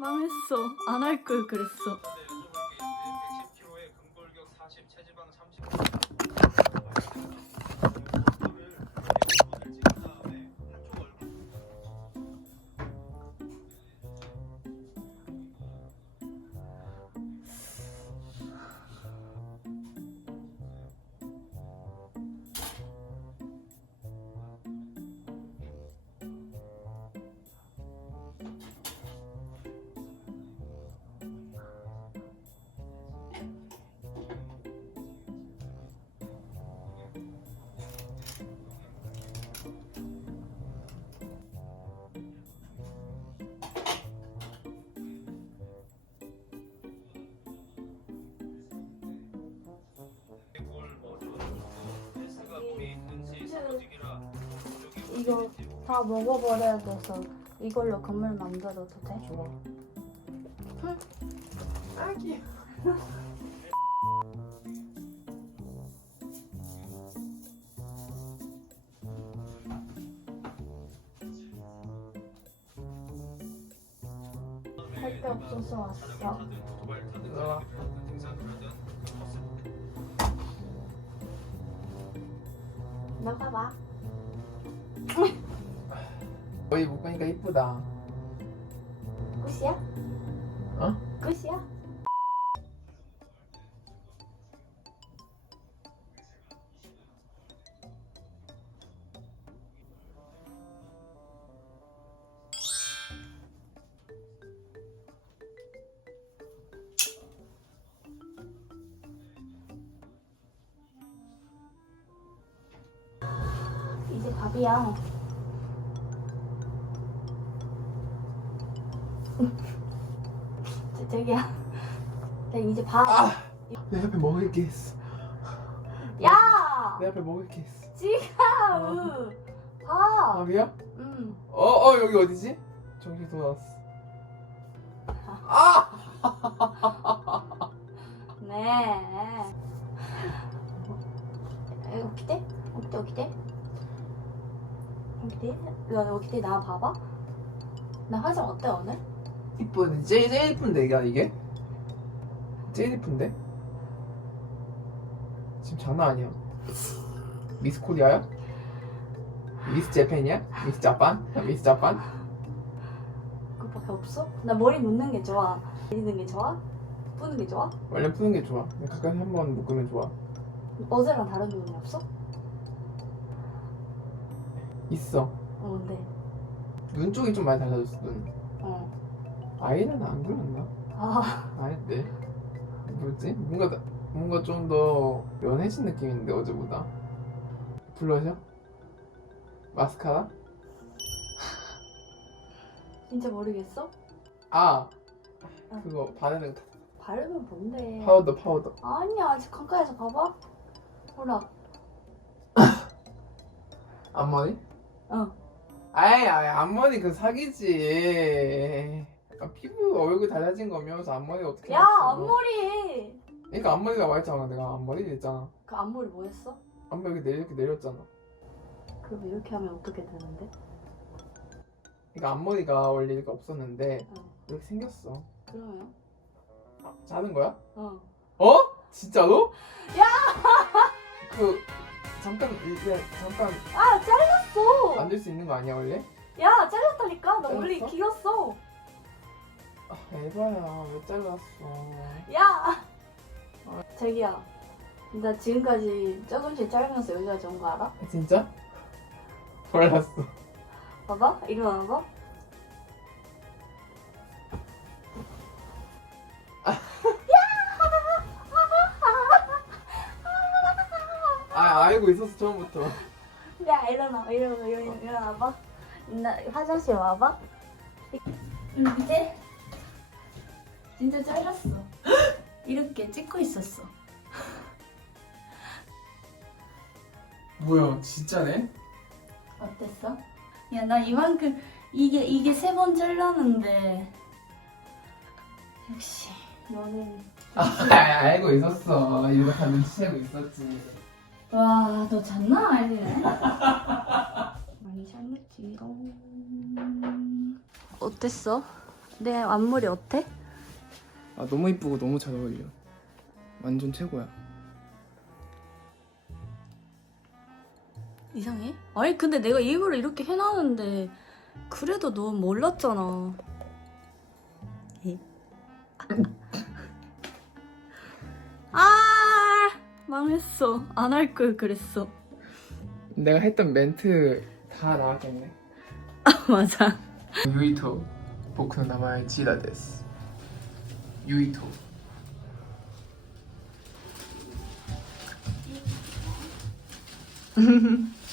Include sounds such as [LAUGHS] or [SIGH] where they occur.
망했어. 안 할 걸 그랬어. 이거 다 먹어버려야 돼서 이걸로 건물 만들어도 돼? 좋아. 아기. 할데 없어서 왔어. 들어와. 나가봐. 머리 묶으니까 이쁘다. 끝이야? 어? 끝이야? 이제 밥이야. [LAUGHS] 저- 저기야. 나 이제 밥. 아! 내 앞에 먹을 게 있어. 야! 내 앞에 먹을 게 있어. 지금 밥. 밥이야? 응. 어, 어, 여기 어디지? 정신 돌아왔어. 아! [LAUGHS] 네. 에, 오키대? 오키대 오키대? 오키대? 야 오키대 나 봐봐. 나 화장 어때 오늘? 이쁘네. 제일, 제일 이쁜데, 이게, 이게? 제일 이쁜데? 지금 장난 아니야. 미스 코리아야? 미스 재팬이야? 미스 자판? 미스 자판? 그거밖에 없어? 나 머리 묶는 게 좋아. 내리는 게 좋아? 뿌는 게 좋아? 원래 푸는 게 좋아. 가끔 한번 묶으면 좋아. 어제랑 다른 부분이 없어? 있어. 어 뭔데? 눈 쪽이 좀 많이 달라졌어, 눈. 어. 아이는 안 그렸나? 아 아닌데. 뭐지? 뭔가, 다- 뭔가 좀 더 연해진 느낌인데, 어제보다. 블러셔? 마스카라? [LAUGHS] 진짜 모르겠어? 아! 어. 그거 바르는 거. 바르면 뭔데? 파우더, 파우더. 아니야 아직 가까이서 봐봐. 보라. [LAUGHS] 앞머리? 어. 아이, 아이, 앞머리 그 사기지. 아, 피부 얼굴 달라진 거면서 앞머리가 어떻게 야 났어? 앞머리. 그러니까 앞머리라고 했잖아. 내가 앞머리 했잖아. 그 앞머리 뭐 했어? 앞머리 이렇게, 내리, 이렇게 내렸잖아. 그럼 이렇게 하면 어떻게 되는데? 그러니까 앞머리가 원래 이렇게 없었는데 어. 이렇게 생겼어. 그러면? 아, 자른 거야? 어. 어? 진짜로? 야! 그 잠깐 이제 잠깐 아 잘랐어. 만들 수 있는 거 아니야 원래? 야 잘랐다니까. 나 원래 잘랐어? 길었어. 아 에바야 왜 잘랐어? 야. 자기야. 나 지금까지 조금씩 자르면서 여기까지 온 거 알아? 진짜? [LAUGHS] 몰랐어. 봐봐. 일어나봐. 알고 있었어 처음부터. 야 일어나. 일어나. 일어나. 일어나봐. 나 화장실 와봐. 이제 진짜 잘랐어. [GASPS] 이렇게 찍고 있었어. 뭐야 진짜네? 어땠어? 야 나 이만큼 이게 이게 세 번 잘랐는데 역시 너는 아 [LAUGHS] 알고 있었어. 이거 다 눈치채고 있었지. 와 너 장난 아니네 많이 잘랐지롱 어땠어? 내 앞머리 어때? 아 너무 이쁘고 너무 잘 어울려. 완전 최고야. 이상해? 아니 근데 내가 일부러 이렇게 해놨는데 그래도 너 몰랐잖아. 예. 아 망했어. 안 할 걸 그랬어. 내가 했던 멘트 다 나왔겠네. 아 맞아. 유이토, 보크는 나마의 지라 데스. 유이토. [LAUGHS]